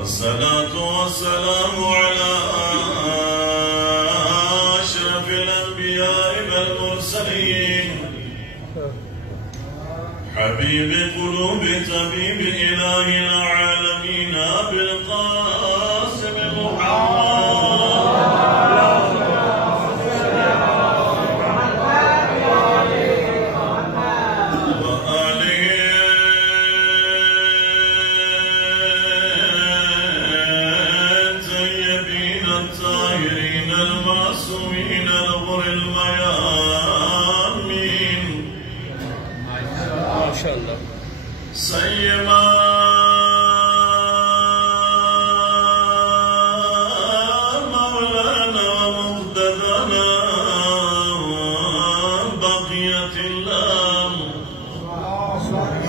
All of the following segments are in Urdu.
الصلاة والسلام على أشرف الأنبياء والمرسلين حبيب قلوب طبيب إله العالمين أبي القاسم سيما مولانا ومقتدانا بقية الله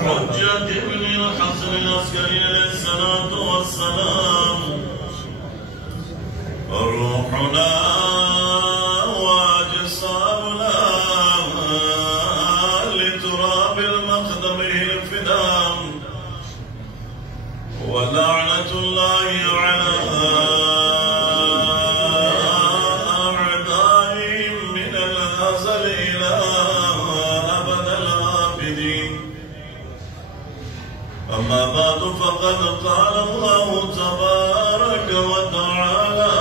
حجة ابن الحسن العسكري عليه الصلاة والسلام روحنا واجسامنا لتراب المقدم الفدام ولعنة الله على أعدائهم من الأزل إلى أبد الآبدين أما بعد فقد قال الله تبارك وتعالى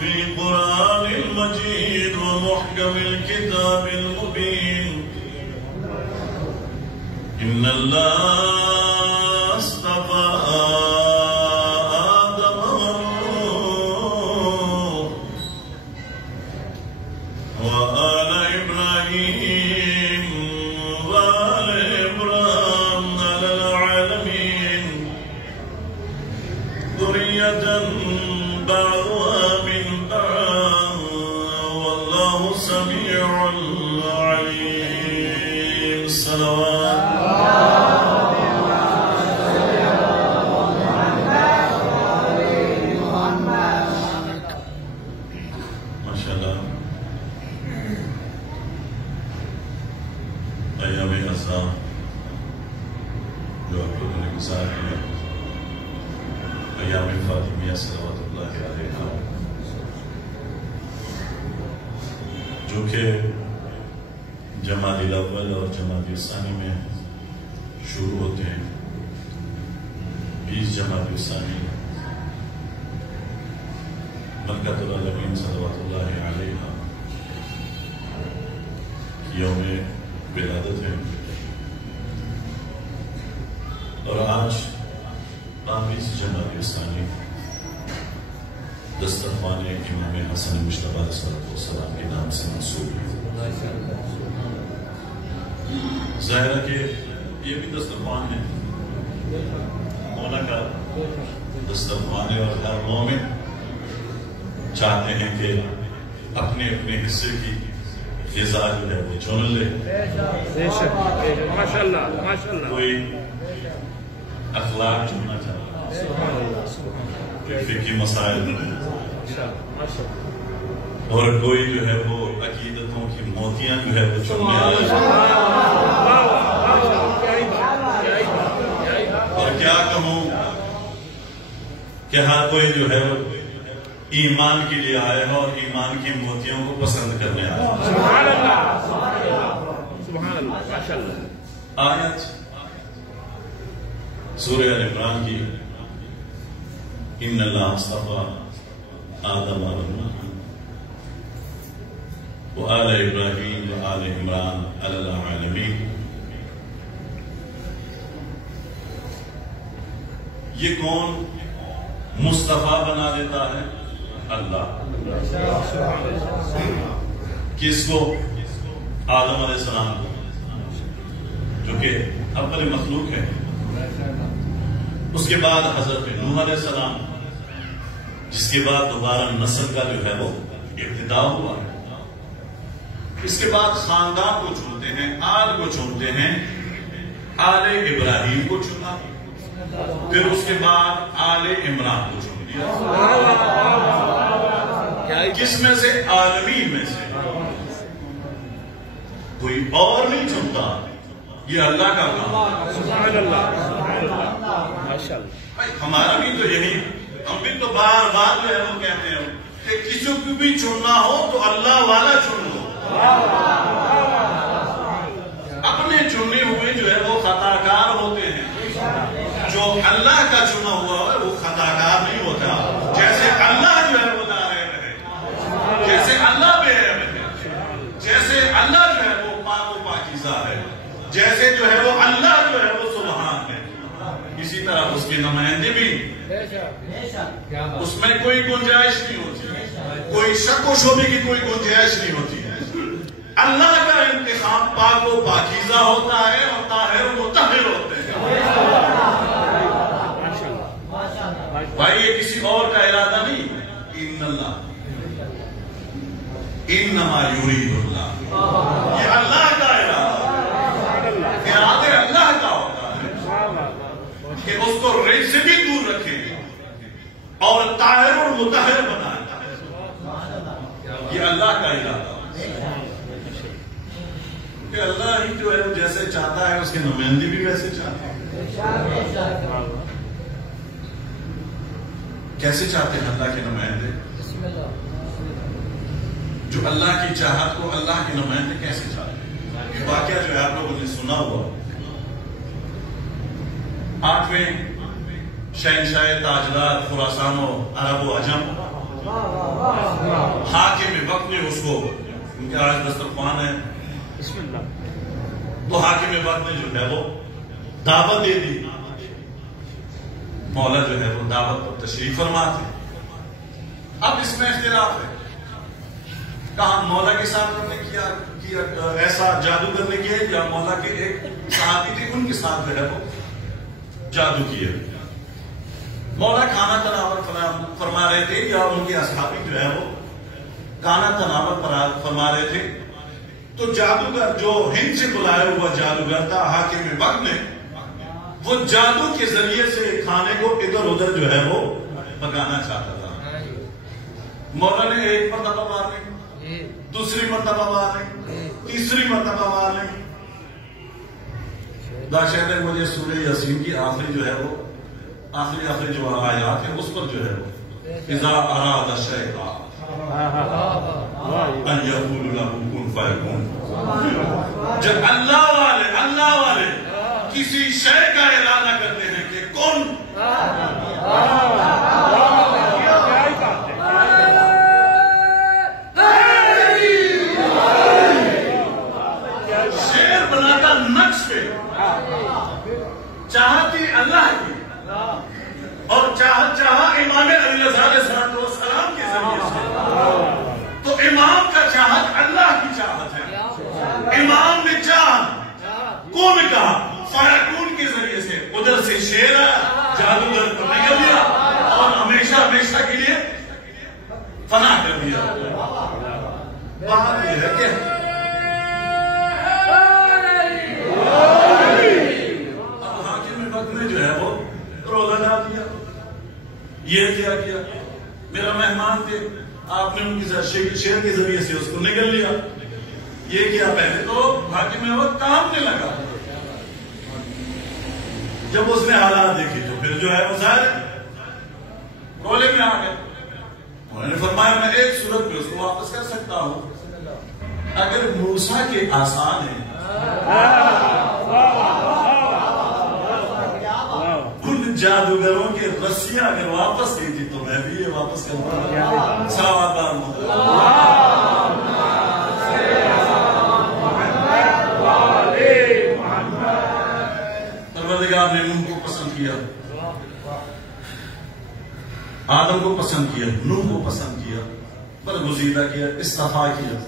في القرآن المجيد ومحكم الكتاب المبين إن الله اصطفى آدم ونوح وآل إبراهيم وآل إبراهيم على العالمين ذرية بعضها من بعض والله سميع عليم. صلوات جو آپ لوگوں نے گزار کیا ایام فاطمیہ صلوات اللہ علیہا جو کہ جمادی الاول اور جمادی الثانی میں شروع ہوتے ہیں 20 جمادی الثانی ملکۃ العالمین صلوات اللہ علیہا یوم ولادت ہے اور آج 22 جمادی الثانی دسترخوان امام حسن مجتبی علیہ السلام کے نام سے منسوب ہے. ظاہر ہے کہ یہ بھی دسترخوان ہے مولا کا دسترخوان ہے اور ہر مومن چاہتے ہیں کہ اپنے اپنے حصے کی غذا جو ہے وہ چن لے. کوئی اخلاق چننا چاہتا ہے فقہی مسائل اور کوئی جو ہے وہ عقیدتوں کی موتیاں جو ہے وہ چننے آیا اور کیا کہوں کہ ہر کوئی جو ہے وہ ایمان کے لیے آیا ہے اور ایمان کی موتیوں کو پسند کرنے آیا ہے. آیت سورہ آل عمران کی ان اللہ اصطفى آدم ونوح وآل ابراہیم وآل عمران علی العالمین. یہ کون مصطفیٰ بنا دیتا ہے؟ اللہ. کس کو؟ آدم علیہ السلام کو جو کہ اول مخلوق ہے. اس کے بعد حضرت نوح علیہ السلام جس کے بعد دوبارہ نسل کا جو ہے وہ ابتدا ہوا. اس کے بعد خاندان کو چنتے ہیں، آل کو چنتے ہیں. آل ابراہیم کو چنا، پھر اس کے بعد آل عمران کو چن لیا. کس میں سے؟ عالمین میں سے. کوئی اور نہیں چنتا، یہ اللہ کا کام. بھائی ہمارا بھی تو یہی، ہم بھی تو بار بار جو ہے وہ کہتے ہیں کہ کسی کو بھی چننا ہو تو اللہ والا چن لو. اپنے چنے ہوئے جو ہے وہ خطا کار ہوتے ہیں، جو اللہ کا چنا ہوا ہے وہ خطا کار نہیں ہوتا. جیسے اللہ جو ہے وہ ناعیب ہے، جیسے اللہ بے عیب ہے، جیسے اللہ جو ہے وہ پاک و پاکیزہ ہے، جیسے جو ہے وہ اللہ جو ہے وہ سبحان ہے، اسی طرح اس کے نمائندے بھی اس میں کوئی گنجائش نہیں ہوتی، کوئی شک و شبے کی کوئی گنجائش نہیں ہوتی ہے. اللہ کا انتخاب پاک و پاکیزہ ہوتا ہے اور طاہر و مطہر ہوتے ہیں. بھائی یہ کسی اور کا ارادہ نہیں، ان اللہ انما یرید اللہ، یہ اللہ کا ارادہ اللہ کا ہوتا ہے کہ اس کو ریت سے بھی دور رکھے اور طاہر اور مطہر بنائے. یہ اللہ کا ارادہ کہ اللہ ہی جو ہے جیسے چاہتا ہے اس کے نمائندے بھی ویسے چاہتے ہیں. کیسے چاہتے ہیں اللہ کے نمائندے؟ جو اللہ کی چاہت کو اللہ کے نمائندے کیسے چاہتے ہیں؟ یہ واقعہ جو ہے آپ لوگوں نے سنا ہوا، 8ویں شہنشاہ تاجدار خراسان و عرب و عجم حاکم وقت نے اس کو، ان کے آج دسترخوان ہے، تو حاکم وقت نے جو ہے وہ دعوت دے دی. مولا جو ہے وہ دعوت پر تشریف فرما تھے. اب اس میں اختلاف ہے، کہاں مولا کے ساتھ انہوں نے کیا ایسا جادو کرنے کیا یا مولا کے ایک صحابی تھے ان کے ساتھ جو ہے وہ جادو کیا. مولا کھانا تناول فرما رہے تھے یا ان کے اصحابی جو ہے وہ کھانا تناول فرما رہے تھے، تو جادوگر جو ہند سے بلایا ہوا جادوگر تھا حاکم وقت نے، وہ جادو کے ذریعے سے کھانے کو ادھر ادھر جو ہے وہ پکانا چاہتا تھا. مولا نے ایک مرتبہ مارنے، دوسری مرتبہ مارنے، تیسری مرتبہ مارنے. داشت ہے مجھے سورہ یاسین کی آخری جو ہے وہ آخری جو آیات ہے اس پر جو ہے وہ اذا اراد الشیطان ان یقول له کن فیکون. جب اللہ والے کسی شے کا ارادہ کرتے ہیں کہ کون، شیر بناتا نقش پہ، چاہتی اللہ کی اور چاہا امام علیہ السلام کے ذریعے سے. تو امام کا چاہت اللہ کی چاہت ہے. امام نے چاہت کون کہا فیکون کے ذریعے سے، ادھر سے شیر جادوگر کو نکل دیا اور ہمیشہ کے لیے فنا کر دیا. بات یہ ہے کہ اب حاکم وقت نے جو ہے وہ روزہ ڈال دیا. یہ کیا میرا مہمان تھے، آپ نے ان کے شیر کے ذریعے سے اس کو نگل لیا. یہ کیا پہلے تو حاکم وقت کامنے لگا، جب اس نے حالات دیکھی تو پھر جو ہے وہ ظاہر رولے میں آ گئے. انہوں نے فرمایا میں ایک صورت میں اس کو واپس کر سکتا ہوں، اگر موسیٰ کے آسان ہیں ان جادوگروں کے رسیاں اگر واپس کی تھی تو میں بھی یہ واپس کروں. پروردگار نے نوح کو پسند کیا، آدم کو پسند کیا، نوح کو پسند کیا، برگزیدہ کیا، استفا کیا.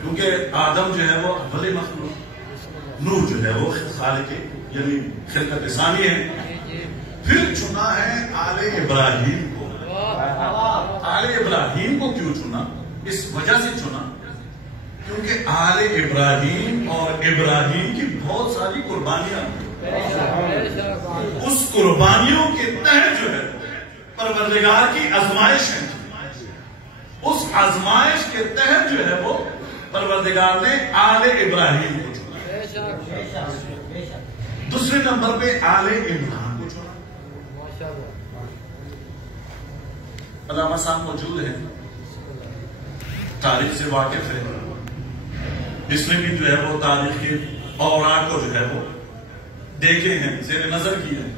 کیونکہ آدم جو ہے وہ اول مخلوق، نوح جو ہے وہ خالق یعنی خلقت ثانی ہے. پھر چنا ہے آل ابراہیم کو. آل ابراہیم کو کیوں چنا؟ اس وجہ سے چنا کیونکہ آل ابراہیم اور ابراہیم کی بہت ساری قربانیاں ہیں. اس قربانیوں کے تحت جو ہے پروردگار کی آزمائش ہے. اس آزمائش کے تحت جو ہے وہ پروردگار نے آل ابراہیم کو چنا. دوسرے نمبر پہ آل عمران کو چنا. علامہ صاحب موجود ہیں، تاریخ سے واقف ہے، اس نے بھی جو ہے وہ تاریخ کے اوراق کو جو ہے وہ دیکھے ہیں، زیر نظر کیے ہیں.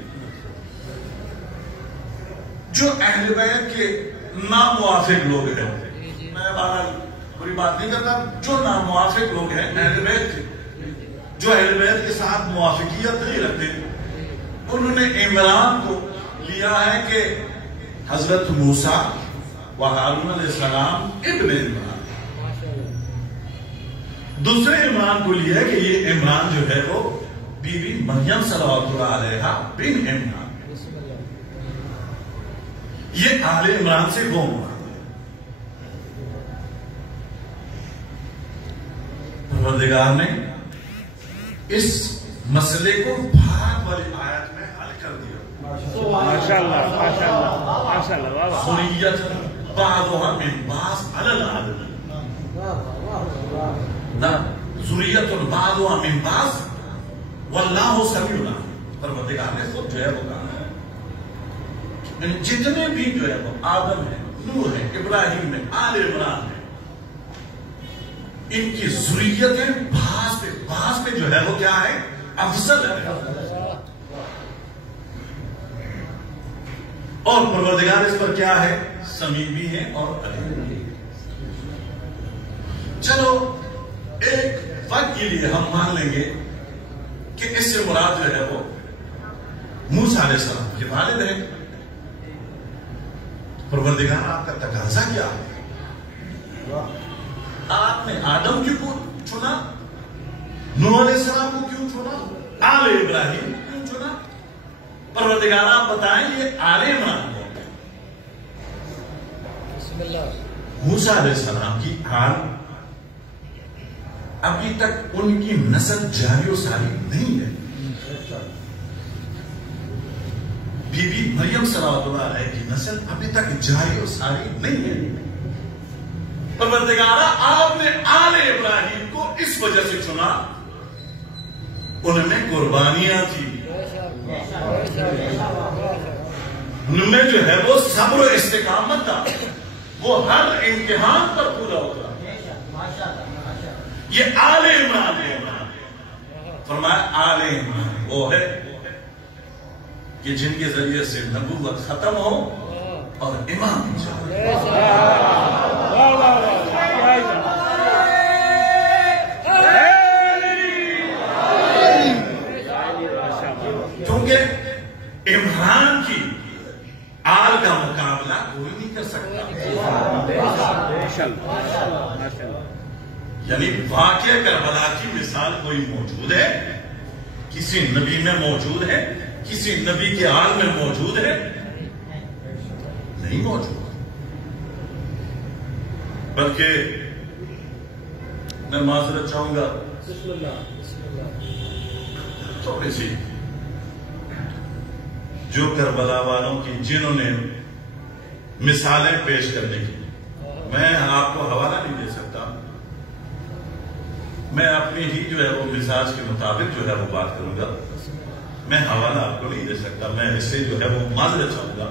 جو اہل بیت کے ناموافق لوگ ہیں، میں بری بات نہیں کرتا، جو ناموافق لوگ ہیں اہل بیت کے، جو اہل بیت کے ساتھ موافقیت نہیں رکھتے، انہوں نے عمران کو لیا ہے کہ حضرت موسیٰ و ہارون علیہ السلام ابن عمران. دوسرے عمران کو لیا ہے کہ یہ عمران جو ہے وہ بی بی مریم صلوات اللہ علیہا بن عمران، یہ آل عمران سے وہ مراد ہے. پروردگار نے اس مسئلے کو بھاگ والی آیت میں حل کر دیا. ماشاءاللہ ماشاءاللہ ماشاءاللہ. ذریت بعضها من بعض علی العالمین، ذریت بعضها من بعض واللہ سمیع علیم. پروردگار نے خود جو ہے وہ کہا ہے جتنے بھی جو ہے وہ آدم ہے، نوح ہے، ابراہیم ہے، آل عمران ہے، ان کی ذریتیں بعض پہ جو ہے وہ کیا ہے، افضل ہے. اور پروردگار اس پر کیا ہے، سمیع بھی ہے اور علیم بھی ہے. چلو ایک وقت کے لیے ہم مان لیں گے کہ اس سے مراد جو ہے وہ موسیٰ علیہ السلام کے والد ہیں. پروردگار آپ کا تقاضا کیا ہے؟ آپ نے آدم کیوں چنا، نوح علیہ السلام کو کیوں چنا، آل ابراہیم کیوں چنا؟ پروردگار آپ بتائیں یہ آل عمران کون ہے؟ موسیٰ علیہ السلام کی آل ابھی تک ان کی نسل جاری و ساری نہیں ہے. بی بی مریم صلوات اللہ علیہ کی نسل ابھی تک جاری و ساری نہیں ہے. پروردگارہ آپ نے آل ابراہیم کو اس وجہ سے چنا، انہوں نے قربانیاں تھی، ان میں جو ہے وہ صبر و استقامت تھا، وہ ہر امتحان پر پورا ہوتا. یہ آل عمران ہے. فرمایا آل عمران وہ ہے کہ جن کے ذریعے سے نبوت ختم ہو اور امام جائے. کیونکہ عمران کی آل کا مقابلہ کوئی نہیں کر سکتا. یعنی واقعہ کربلا کی مثال کوئی موجود ہے، کسی نبی میں موجود ہے، کسی نبی کے آل میں موجود ہے؟ نہیں موجود. بلکہ میں معذرت چاہوں گا تھوڑی سی، جو کربلا والوں کی جنہوں نے مثالیں پیش کرنے کی، میں آپ کو حوالہ نہیں دے سکتا، میں اپنی ہی جو ہے وہ مزاج کے مطابق جو ہے وہ بات کروں گا. میں حوالہ آپ کو نہیں دے سکتا، میں اس سے جو ہے وہ معذرت چاہوں گا،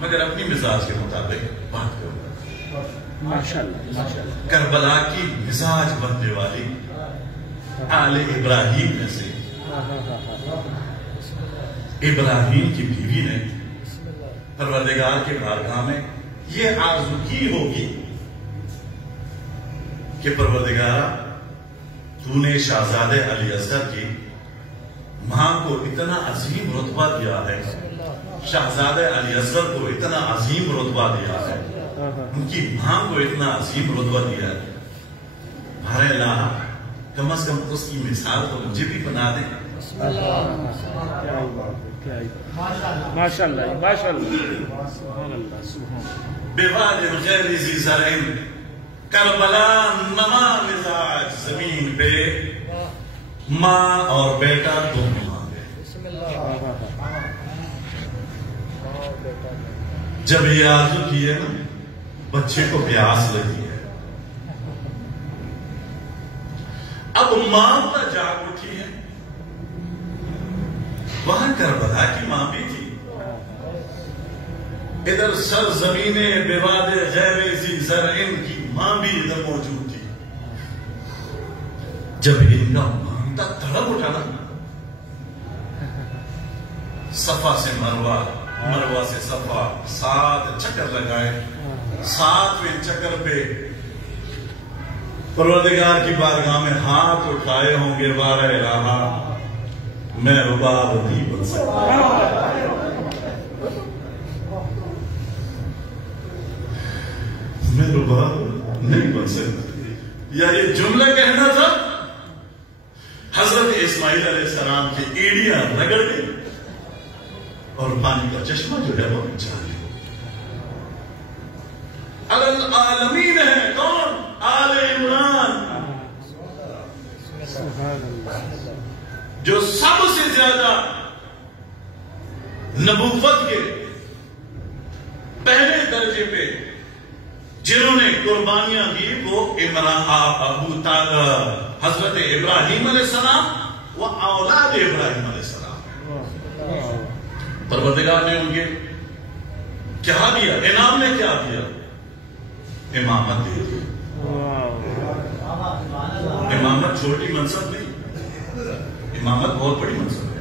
مگر اپنی مزاج کے مطابق بات کروں گا. ماشاءاللہ. کربلا کی مزاج بننے والی آل ابراہیم میں سے ابراہیم کی بیوی نے پروردگار کے بارگاہ میں یہ آرزو کی ہوگی کہ پروردگارہ تو نے شہزادے علی اصغر کی ماں کو اتنا عظیم رتبہ دیا ہے، شہزادے علی اصغر کو اتنا عظیم رتبہ دیا ہے، ان کی ماں کو اتنا عظیم رتبہ دیا ہے، ہمارے اللہ کم از کم اس کی مثال تو مجھے بھی بنا دیں. ماشاءاللہ ماشاءاللہ. بواد غیر ذی زرع کربلا نما مزاج زمین پہ ماں اور بیٹا دونوں آ گئے. جب یہ آرزو کی ہے نا، بچے کو پیاس لگی ہے، اب ماں کا جاگ اٹھی ہے. وہاں کربلا کی ماں بھی تھی، ادھر سرزمین بواد غیر ذی زرع کی ماں بھی ادھر موجود تھی. جب ان کا مانتا تڑپ اٹھا نا، صفا سے مروہ، مروہ سے صفا، 7 چکر لگائے. 7ویں چکر پہ پروردگار کی بارگاہ میں ہاتھ اٹھائے ہوں گے، بارہ الہا میں رباب نہیں بن سکتا. میں رباب نہیں بن سکتا. یا یہ جملہ کہنا تھا، حضرت اسماعیل علیہ السلام کی ایڑیاں رگڑ گئی اور پانی کا چشمہ جو ہے وہ جاری ہو گیا. العالمین ہے کون؟ آل عمران، جو سب سے زیادہ نبوت کے پہلے درجے پہ جنہوں نے قربانیاں دی وہ حضرت ابراہیم علیہ السلام و اولاد ابراہیم علیہ السلام. پروردگار نے ان کے کیا دیا؟ انعام نے کیا دیا؟ امامت دے دی. امامت چھوٹی منصب نہیں، امامت بہت بڑی منصب ہے.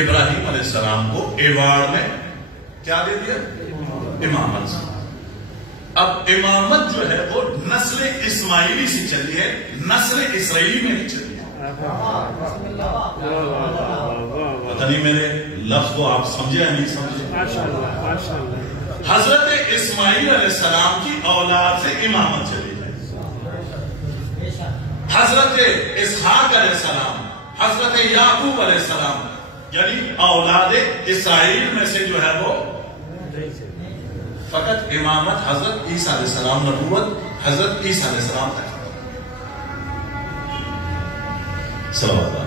ابراہیم علیہ السلام کو ایوارڈ میں کیا دے دیا؟ امامت. اب امامت جو ہے وہ نسل اسماعیلی سے چلی ہے، نسل اسرائیلی میں نہیں چلی ہے. پتہ نہیں میرے لفظ کو آپ سمجھے یا نہیں سمجھے؟ حضرت اسماعیل علیہ السلام کی اولاد سے امامت چلی ہے. حضرت اسحاق علیہ السلام، حضرت یعقوب علیہ السلام، یعنی اولاد اسرائیل میں سے جو ہے وہ فقط امامت حضرت عیسیٰ علیہ السلام، نبوت حضرت عیسیٰ علیہ السلام تک. صلوات اللہ.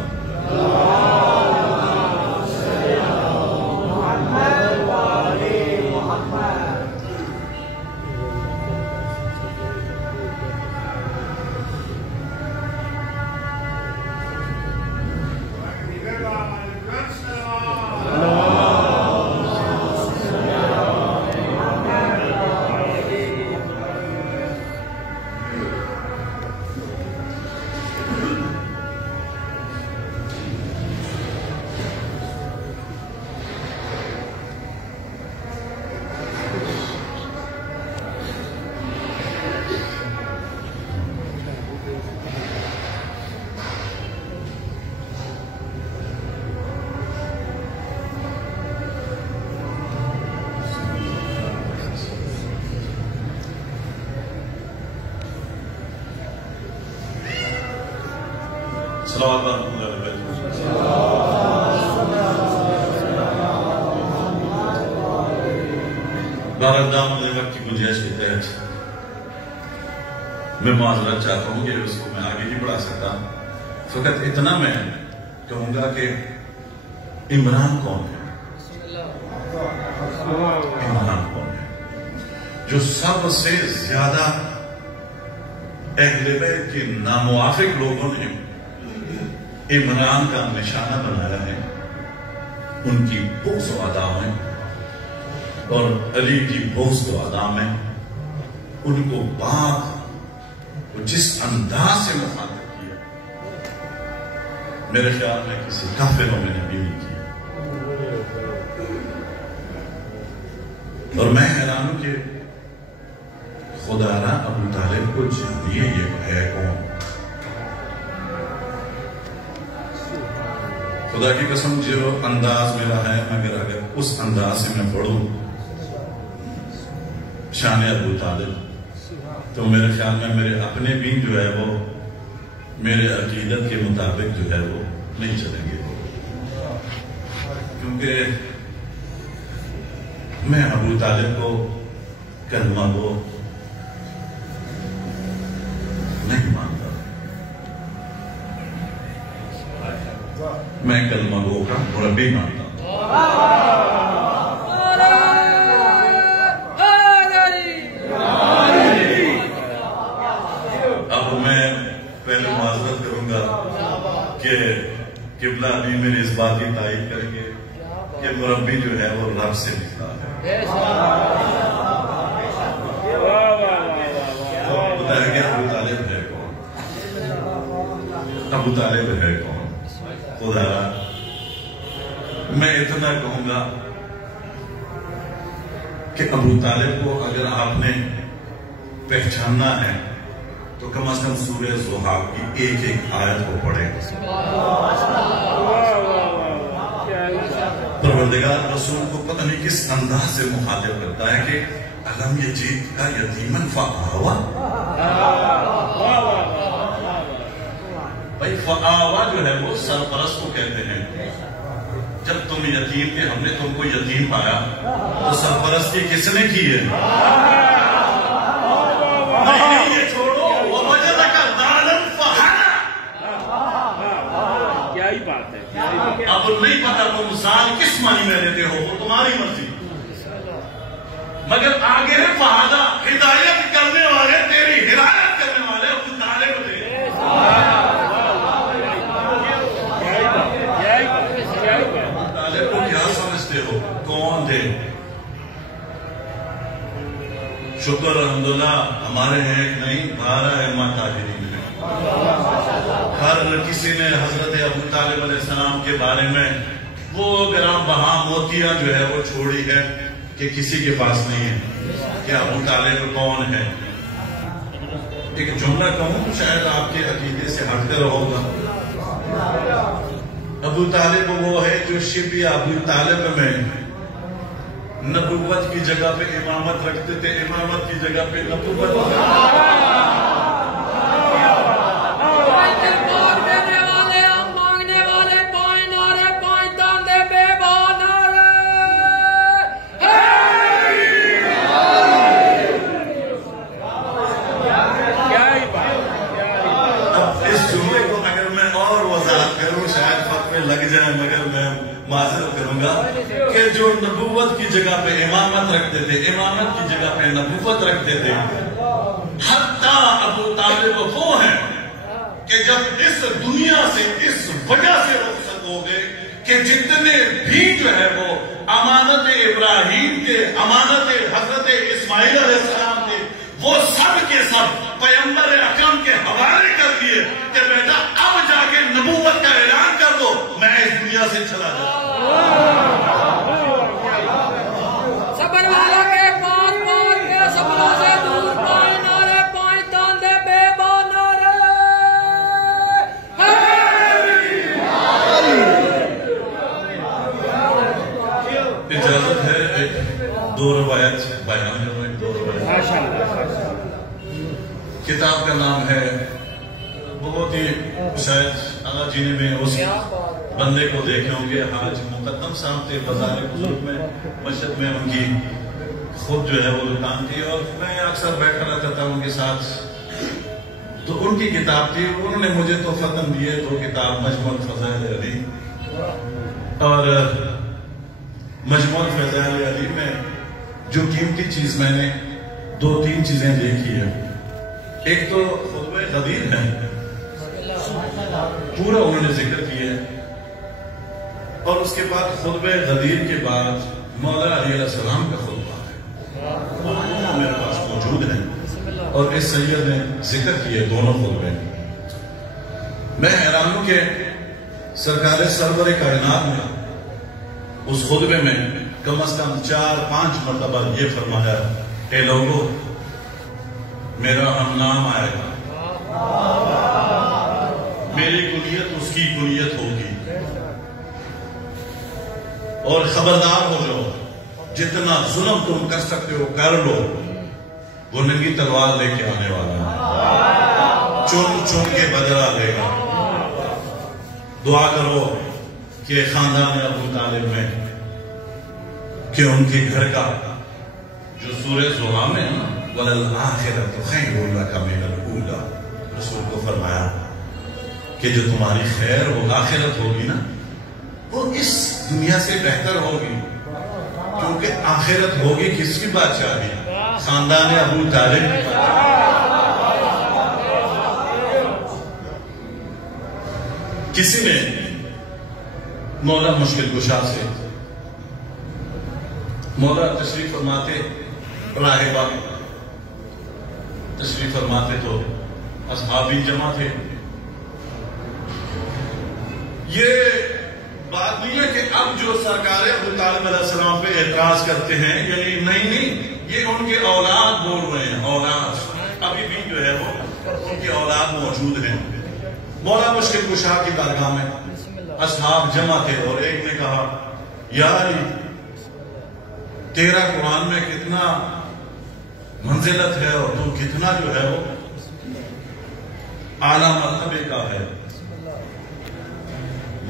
وقت کی گنجائش کے تحت میں معذرت چاہتا ہوں کہ اس کو میں آگے نہیں بڑھا سکتا. فقط اتنا میں کہوں گا کہ عمران کون ہے؟ عمران کون ہے؟ جو سب سے زیادہ اہل بیت کے ناموافق لوگوں نے عمران کا نشانہ بنایا ہے. ان کی بغض و عداء میں اور علی کی بغض و عداء میں ان کو بات جس انداز سے مخاطب کیا میرے خیال میں کسی کافروں میں نے بھی نہیں کیا. اور میں حیران ہوں کہ خدا را ابو طالب کو جانیے یہ ہے کون؟ خدا کی قسم جو انداز میرا ہے، مگر اگر اس انداز سے میں پڑھوں شان ابو طالب تو میرے خیال میں میرے اپنے بھی جو ہے وہ میرے عقیدت کے مطابق جو ہے وہ نہیں چلیں گے، کیونکہ میں ابو طالب کو کلمہ گو نہیں مانتا. میں کلمہ گو کا مربی مانتا ہوں. اب میں پہلے معذرت کروں گا کہ قبلہ ابھی میری اس بات کی تائید کریں گے کہ مربی جو ہے وہ رب سے نکلا ہے. بتایا کہ ابو طالب ہے کون؟ ابو طالب ہے کون؟ خدا میں اتنا کہوں گا کہ ابو طالب کو اگر آپ نے پہچاننا ہے تو کم از کم سورہ زحاق کی ایک ایک آیت کو پڑھیں. پروردگار رسول کو پتہ نہیں کس انداز سے مخاطب کرتا ہے کہ الم یجیدک کا یتیمن فآوا. بھائی فآوا جو ہے وہ سرپرست کو کہتے ہیں. جب تم یتیم تھے ہم نے تم کو یتیم پایا تو سرپرستی کس نے کی ہے؟ یہ چھوڑو ووجدک ضالًا فہدی. کیا ہی بات ہے. اب نہیں پتا تم ضال کس معنی میں لیتے ہو وہ تمہاری مرضی. مگر آگے ہے فہدی، ہدایت کرنے والے، تیری ہدایت کرنے والے ابو طالب تھے. طالب کو کیا سمجھتے ہو؟ کون تھے؟ شکر الحمدللہ ہمارے ہیں ایک نہیں 12 ائمہ تاجرین ہیں. ہر کسی نے حضرت ابو طالب علیہ السلام کے بارے میں وہ گرام بہا موتیاں جو ہے وہ چھوڑی ہے کہ کسی کے پاس نہیں ہے کہ ابو طالب کون ہے. ایک جملہ کہوں شاید آپ کے عقیدے سے ہٹ کر ہوگا. ابو طالب وہ ہے جو شبیہ ابو طالب میں نبوت کی جگہ پہ امامت رکھتے تھے، امامت کی جگہ پہ نبوت. مگر میں معذرت کروں گا کہ جو نبوت کی جگہ پہ امامت رکھتے تھے، امامت کی جگہ پہ نبوت رکھتے تھے، حتیٰ ابو طالب وہ ہیں کہ جب اس دنیا سے اس وجہ سے رخصت ہو گئے کہ جتنے بھی جو ہے وہ امانت ابراہیم کے، امانت حضرت اسماعیل علیہ السلام کے، وہ سب کے سب پیغمبر اکرم کے حوالے کر دیے کہ بیٹا اب جا کے نبوت کا اعلان کر دو، میں اس دنیا سے چلا جاؤں. صبر والا کے پاس پاس کے صبر سے دور پائے نارے پائے تاندے بے بانارے. اجازت ہے ایک دو روایت بیان کروں. کتاب کا نام ہے، بہت ہی شاید اللہ جی نے بھی اس بندے کو دیکھے ہوں گے، حاج مقدم صاحب تھے بازار بزرگ میں، مسجد میں ان کی خود جو ہے وہ دکان تھی اور میں اکثر بیٹھا رہتا تھا ان کے ساتھ. تو ان کی کتاب تھی، انہوں نے مجھے تحفتاً دیے 2 کتاب، مجموعۃ فضائل علی اور مجموعۃ فضائل علی میں جو قیمتی چیز میں نے 2-3 چیزیں دیکھی ہیں. ایک تو خطبہ غدیر ہے، پورا انہوں نے ذکر کیا ہے، اور اس کے بعد خطبہ غدیر کے بعد مولا علی علیہ السلام کا خطبہ ہے، میرے پاس موجود ہے، اور اس سید نے ذکر کیے دونوں خطبے. میں حیران ہوں کہ سرکار سرور کائنات میں اس خطبے میں کم از کم 4-5 مرتبہ یہ فرمایا، اے لوگو میرا ہم نام آئے گا، میری کنیت اس کی کنیت ہوگی، اور خبردار ہو جاؤ جتنا ظلم تم کر سکتے ہو کر لو، وہ ننگی تلوار لے کے آنے والا ہے، چن چن کے بدلہ لے گا. دعا کرو کہ خاندان ابو طالب میں کہ ان کے گھر کا جو سورہ زحاق میں ہے نا، وَلَلْآخِرَةُ خَيْرٌ لَكَ مِنَ الْأُولَىٰ، رسول کو فرمایا کہ جو تمہاری خیر ہو آخرت ہوگی نا وہ اس دنیا سے بہتر ہوگی، کیونکہ آخرت ہوگی کس کی بادشاہی؟ خاندان ابو طالب کی. کسی نے مولا مشکل کشا سے مولا تشریف فرماتے راہبہ تشریف فرماتے تو اصحابی جمع تھے. یہ بات نہیں ہے کہ اب جو سرکار ابو طالب علیہ السلام پہ اعتراض کرتے ہیں، یعنی نہیں، یہ ان کے اولاد بول رہے ہیں. اولاد ابھی بھی جو ہے وہ ان کے اولاد موجود ہیں. مولا مشکل کشا کی بارگاہ میں اصحاب جمع تھے اور ایک نے کہا یا علی تیرا قرآن میں کتنا منزلت ہے اور تو کتنا جو ہے وہ اعلیٰ مرتبے کا ہے.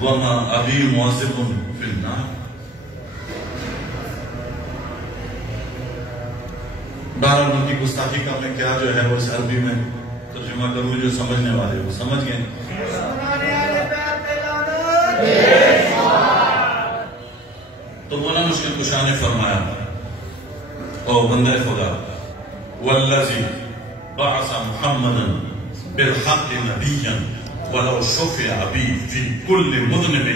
وَمَا أَبِي مُعَذِّبٌ فِي النَّارِ. بہرحال ان کی گستاخی کا میں کیا جو ہے وہ اس عربی میں ترجمہ کروں، جو سمجھنے والے وہ سمجھ گئے. تو مولا مشکل کشا نے فرمایا او بندہ خدا والذی بعث محمدا بالحق نبیا ولو شفع بی فی کل مذنب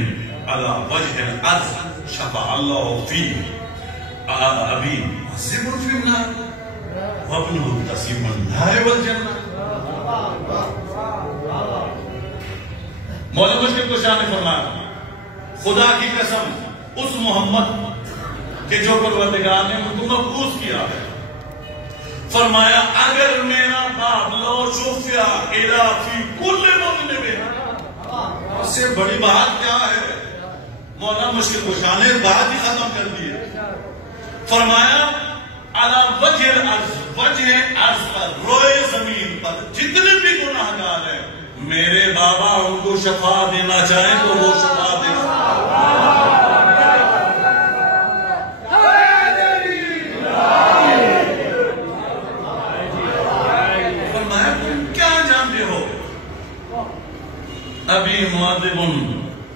على وجه الارض شفع اللہ فی ابی معذب فی النار وابنہ قسیم النار والجنہ. مولا مشکل کشا نے فرمایا خدا کی قسم اس محمد کہ جو پروردگار نے ان کو مبعوث کیا ہے، فرمایا اگر میرا باپ لو شفیع الی فی کل مذنب، اس سے بڑی بات کیا ہے؟ مولا مشکل کشا نے بات ہی ختم کر دی ہے. فرمایا علی وجہ الارض، وجہ ارض پر، روئے زمین پر جتنے بھی گناہگار ہیں، میرے بابا ان کو شفا دینا چاہیں تو وہ شفا دے. فرمایا تم کیا جانتے ہو؟ ابھی معذب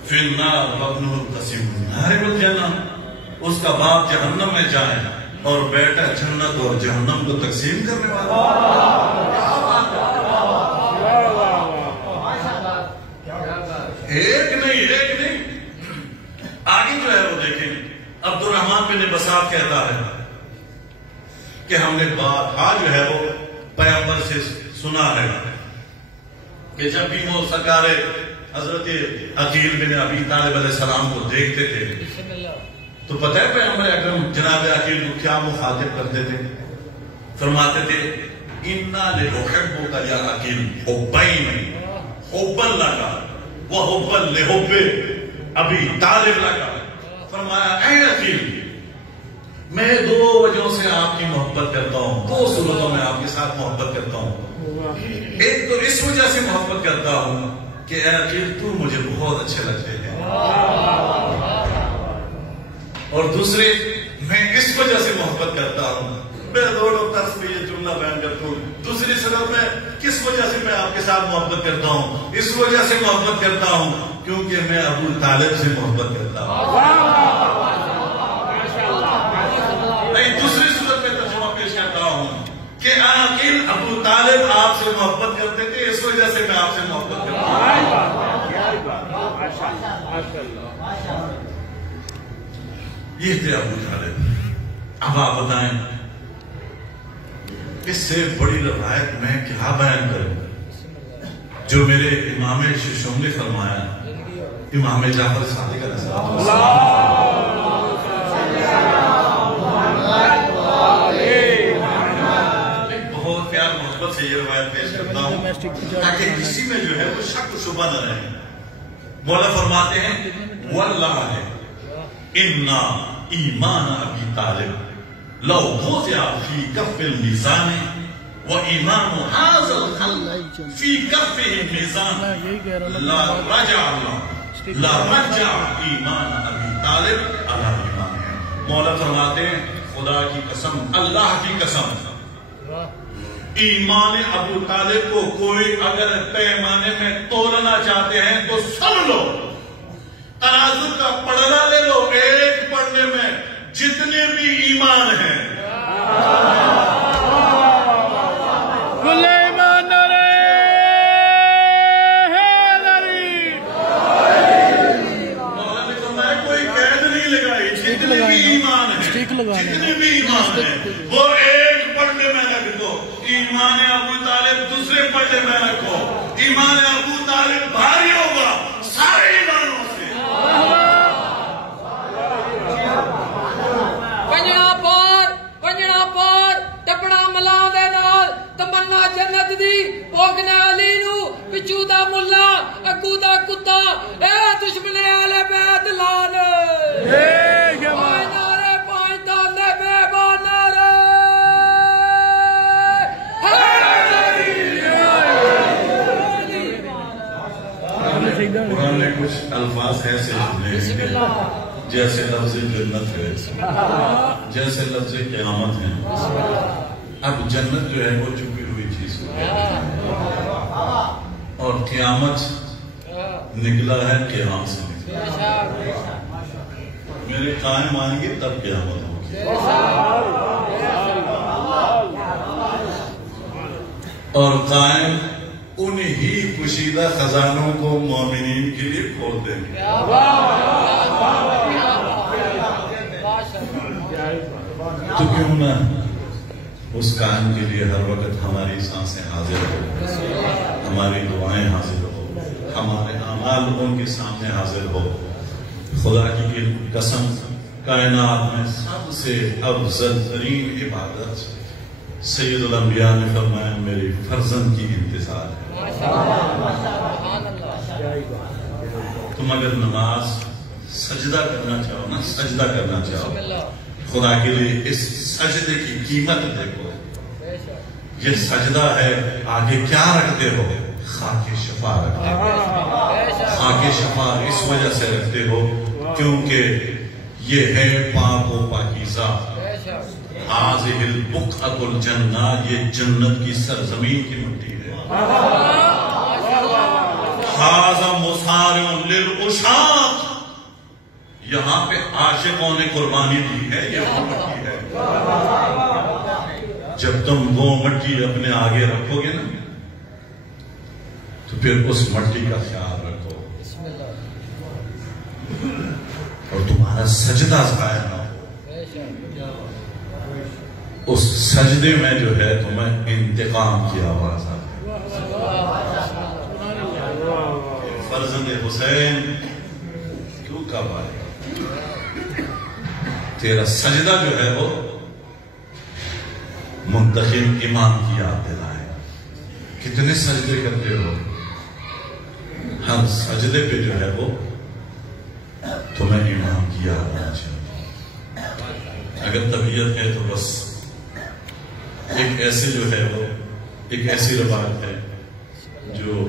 فی النار وابنہ قسیم النار والجنہ، اس کا باپ جہنم میں جائے اور بیٹا جنت اور جہنم کو تقسیم کرنے والا. ایک نہیں آگے جو ہے وہ دیکھیں عبد الرحمن بن بساط کہتا ہے کہ ہم نے بات جو ہے وہ پیغمبر سے سنا ہے کہ جب بھی وہ سرکار حضرت عقیل بن ابی طالب علیہ السلام کو دیکھتے تھے تو پتہ ہے پیغمبر اکرم جناب عقیل کو کیا مخاطب کرتے تھے؟ فرماتے تھے اِنَّا لِنُحِبُّكَ يَا عَقِيلُ حُبَّيْنِ حُبًّا لَكَ وَحُبًّا لِحُبِّ ابی طالب لَكَ. فرمایا اے عقیل میں دو وجہوں سے آپ کی محبت کرتا ہوں، دو صورتوں میں آپ کے ساتھ محبت کرتا ہوں. ایک تو اس وجہ سے محبت کرتا ہوں کہ اے عقیل تو مجھے بہت اچھے لگتے ہیں، اور دوسرے میں اس وجہ سے محبت کرتا ہوں. میں دونوں طرف میں یہ جملہ بیان کرتا ہوں. دوسری صورت میں کس وجہ سے میں آپ کے ساتھ محبت کرتا ہوں؟ اس وجہ سے محبت کرتا ہوں کیونکہ میں ابو طالب سے محبت کرتا ہوں. نہیں، دوسری صورت میں ترجمہ پیش کرتا ہوں کہ عقیل ابو طالب آپ سے محبت کرتے تھے، اس وجہ سے میں آپ سے محبت کرتا ہوں. یہ تھے ابو طالب. اب آپ بتائیں اس سے بڑی روایت میں کیا بیان کروں جو میرے امام ششم نے فرمایا، امام جعفر صادق علیہ السلام. بہت پیار محبت سے یہ روایت پیش کرتا ہوں تاکہ کسی میں جو ہے وہ شک و شبہ نہ رہے. مولا فرماتے ہیں واللہ اِنَّا ایمان ابی طالب لو وضع فی کف المیزان وایمان هذا الخلق فی کفه المیزان لرجع ایمان ابی طالب علی ایمانہ. مولا فرماتے ہیں خدا کی قسم، اللہ کی قسم، ایمان ابو طالب کو کوئی اگر پیمانے میں تولنا چاہتے ہیں تو سن لو، ترازو کا پڑھنا لے لو، ایک پڑھنے میں جتنے بھی ایمان ہیں کل ایمان مولا نے فرمایا کوئی قید نہیں لگائی، جتنے بھی ایمان ہیں جتنے بھی ایمان ہیں وہ ایک پلڑے میں رکھ دو. ایمان ابو طالب دوسرے پلڑے میں رکھو. ایمان ابو طالب بھاری ہوگا سارے ایمانوں سے. پنجنا پار ٹپڑا ملاں دے نال تمنا جنت دی پوگنا علی نو پچھو دا ملا اگو دا کتا اے دشمن والے بیت لان پائے نارے پائے تانے بے بانارے. قرآن نے کچھ الفاظ ایسے سنے جیسے لفظ جنت ہے جیسے لفظ قیامت ہے. اب جنت جو ہے وہ چھپی ہوئی چیز ہے اور قیامت نکلا ہے قیام سے نکلا. میرے قائم آئیں گے تب قیامت ہوگی اور قائم انہی پوشیدہ خزانوں کو مومنین کے لیے کھول دیں گے. تو کیوں نہ اس کام کے لیے ہر وقت ہماری سانسیں حاضر ہو, ہماری دعائیں حاضر ہو, ہمارے اعمال ان کے سامنے حاضر ہو. خدا کی قسم کائنات میں سب سے افضل ترین عبادت سید الانبیاء نے فرمایا میری فرزند کی انتظار ہے. تم اگر نماز سجدہ کرنا چاہو نا, سجدہ کرنا چاہو خدا کے لیے, اس سجدے کی قیمت دیکھو. یہ سجدہ ہے, آگے کیا رکھتے ہو؟ خاک شفا رکھتے ہو. خاک شفا اس وجہ سے رکھتے ہو کیونکہ یہ ہے پاک و پاکیزہ. حاضر البقعۃ الجنہ, یہ جنت کی سرزمین کی مٹی ہے. حاذا مصارع للعشاق, یہاں پہ عاشقوں نے قربانی دی ہے, یہ مٹی ہے. جب تم وہ مٹی اپنے آگے رکھو گے نا تو پھر اس مٹی کا خیال رکھو اور تمہارا سجدہ ضائع نہ ہو. اس سجدے میں جو ہے تمہیں انتقام کی آواز آتی ہے. فرزند حسین کیوں کب آئے؟ تیرا سجدہ جو ہے وہ منتخب امام کی یاد دلائے. کتنے سجدے کرتے ہو؟ ہر سجدے پہ جو ہے وہ تمہیں امام کی یاد آنا چاہیے. اگر طبیعت ہے تو بس ایک ایسے جو ہے وہ ایک ایسی روایت ہے جو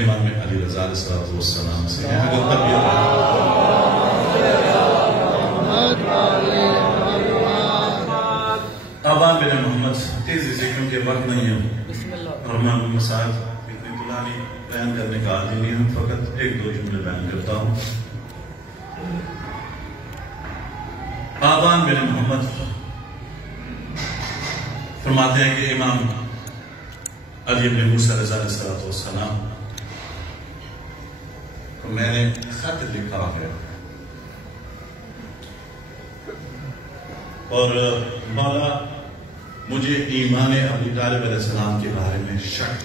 امام علی رضا علیہ السلام سے ہے. اگر طبیعت آبان بن محمد تیزی سے کیونکہ وقت نہیں ہے اور میں مسائل اتنی طولانی بیان کرنے کا عادی نہیں ہوں, فقط ایک دو جملے بیان کرتا ہوں. آبان بن محمد فرماتے ہیں کہ امام علی بن موسیٰ رضا علیہ السلام کو میں نے خط لکھا ہے اور مولا مجھے ایمان ابو طالب علیہ السلام کے بارے میں شک.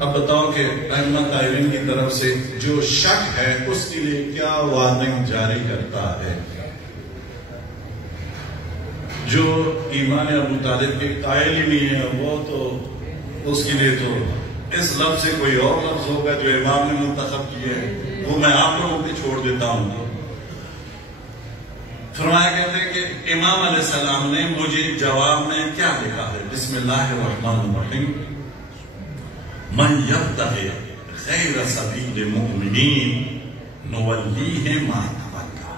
اب بتاؤ کہ ائمہ قائلین کی طرف سے جو شک ہے اس کے لیے کیا وارننگ جاری کرتا ہے. جو ایمان ابو طالب کے قائل ہی نہیں ہے وہ تو اس کے لیے تو اس لفظ سے کوئی اور لفظ ہوگا جو امام نے منتخب کیے ہیں وہ میں آپ لوگوں پہ چھوڑ دیتا ہوں. فرمایا کہتے ہیں کہ امام علیہ السلام نے مجھے جواب میں کیا لکھا ہے؟ بسم اللہ الرحمن الرحیم. من یبتغی غیر سبیل المؤمنین نولیہ ما تولى.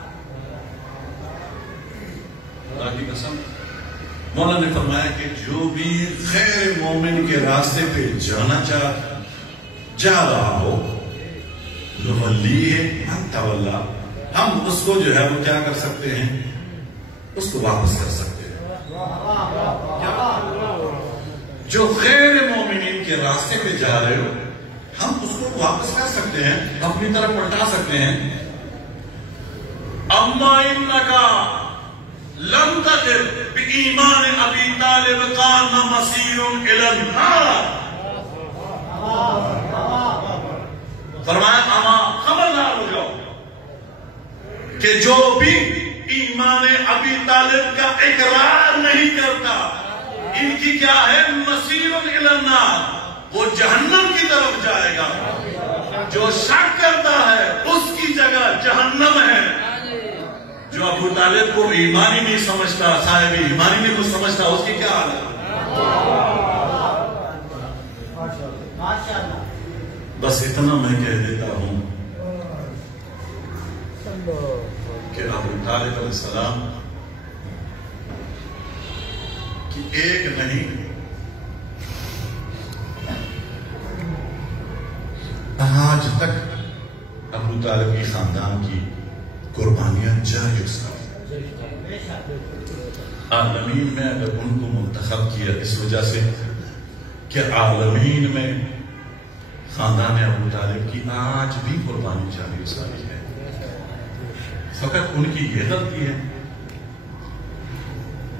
خدا کی قسم مولا نے فرمایا کہ جو بھی غیر مومن کے راستے پہ جا رہا ہو نولیہ ما تولى, ہم اس کو جو ہے وہ کیا کر سکتے ہیں؟ اس کو واپس کر سکتے ہیں. جو غیر مومنین کے راستے پہ جا رہے ہو ہم اس کو واپس کر سکتے ہیں, اپنی طرف پلٹا سکتے ہیں. اما انکا لم تقر بایمان ابی طالب کان مسیر الی النار. فرمایا اما خبردار ہو جاؤ کہ جو بھی ایمان ابی طالب کا اقرار نہیں کرتا ان کی کیا ہے مسیر الی النار، وہ جہنم کی طرف جائے گا. جو شک کرتا ہے اس کی جگہ جہنم ہے. جو ابو طالب کو ایمانی نہیں سمجھتا، صاحب ایمانی نہیں کو سمجھتا، اس کی کیا حال ہے؟ بس اتنا میں کہہ دیتا ہوں کہ ابو طالب علیہ السلام کی ایک نہیں آج تک ابو طالب کی خاندان کی قربانیاں جاری عالمین میں اگر ان کو منتخب کیا اس وجہ سے کہ عالمین میں خاندان ابو طالب کی آج بھی قربانی جاری اسلامی ہے. فقط ان کی یہ غلطی ہے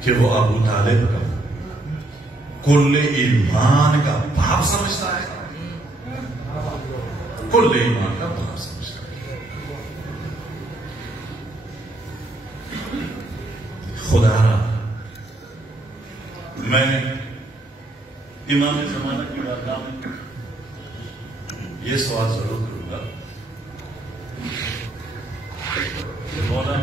کہ وہ ابو طالب کا کل ایمان کا باپ سمجھتا ہے، کل ایمان کا باپ سمجھتا ہے. خدا را میں امام زمانہ کی بارگاہ میں یہ سوال ضرور کروں گا، مولا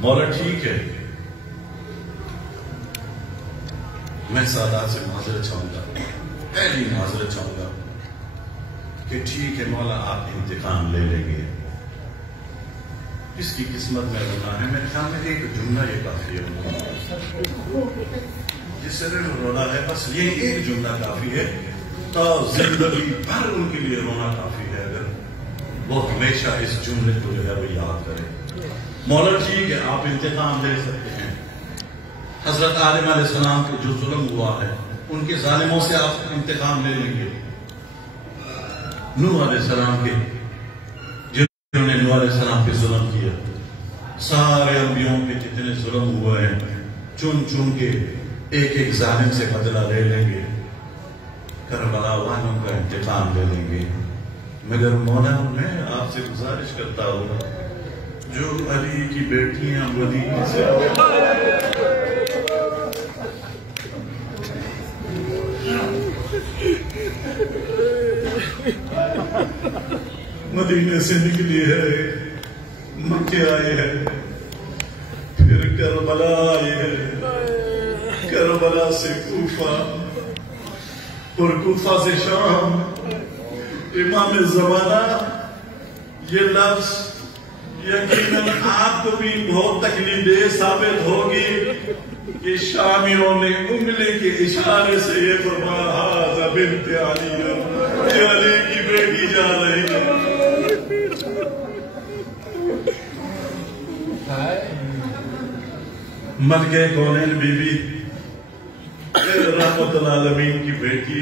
مولا ٹھیک ہے، میں سادات سے معذرت چاہوں گا، پہلی معذرت چاہوں گا کہ ٹھیک ہے مولا آپ انتقام لے لیں گے، اس کی قسمت میں رونا ہے. میرے خیال میں ایک جملہ یہ کافی ہے، جس سے رونا ہے بس یہ ایک جملہ کافی ہے تو زندگی بھر ان کے لیے رونا کافی ہے. اگر وہ ہمیشہ اس جملے کو جو ہے وہ یاد کریں. مولا ٹھیک ہے آپ انتقام لے سکتے ہیں، حضرت آدم علیہ السلام کو جو ظلم ہوا ہے ان کے ظالموں سے آپ انتقام لے لیں گے. نوح علیہ السلام کے جنہوں نے نوح علیہ السلام پہ ظلم کیا، سارے انبیوں پہ جتنے ظلم ہوئے ہیں چن چن کے ایک ایک ظالم سے بدلہ لے لیں گے، کربلا والوں کا انتقام لے لیں گے. مگر مولا میں آپ سے گزارش کرتا ہوں جو علی کی بیٹیاں مدینے سے مدینے سے نکلی ہے، مکے آئے ہیں، پھر کربلا آئے ہیں، کربلا سے کوفہ اور کوفہ سے شام. امام زمانہ یہ لفظ یقیناً آپ کو بھی بہت تکلیف دہ ثابت ہوگی کہ شامیوں نے انگلی کے اشارے سے یہ فرمایا ھذا بنت علی، یہ علی کی بیٹی جا رہی ہے. ملکہ کونین بی بی رحمت العالمین کی بیٹی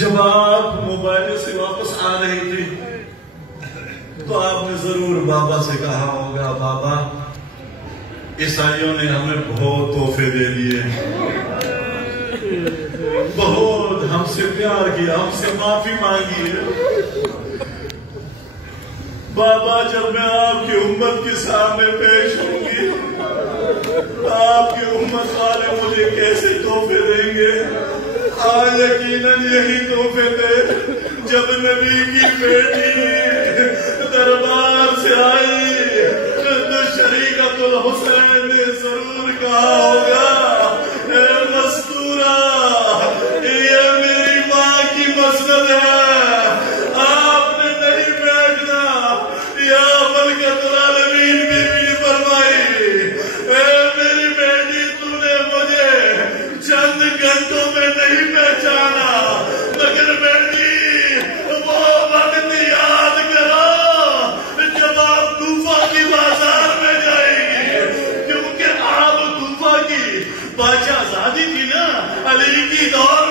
جب آپ موبائل سے واپس آ رہی تھی تو آپ نے ضرور بابا سے کہا ہوگا بابا عیسائیوں نے ہمیں بہت تحفے دے دیے، بہت ہم سے پیار کیا، ہم سے معافی مانگی ہے. بابا جب میں آپ کی امت کے سامنے پیش ہوں گی آپ کی امت والے مجھے کیسے تحفے دیں گے؟ یقیناً یہی تحفے تھے جب نبی کی بیٹی دربار سے آئی تو شریعت الحسین نے ضرور کہا ہوگا اے مستورہ یہ میری ماں کی مسند ہے، آپ نے نہیں بیٹھنا. یا ملکۃ العالمین بی بی فرمائی اے میری بیٹی تو نے مجھے چند گھنٹوں میں نہیں پہچانا، مگر بیٹی وہ وقت یاد کرو جب آپ کوفہ کی بازار میں جائیں گی، کیونکہ آپ کوفہ بادشاہ آزادی تھی نا، علی کی دور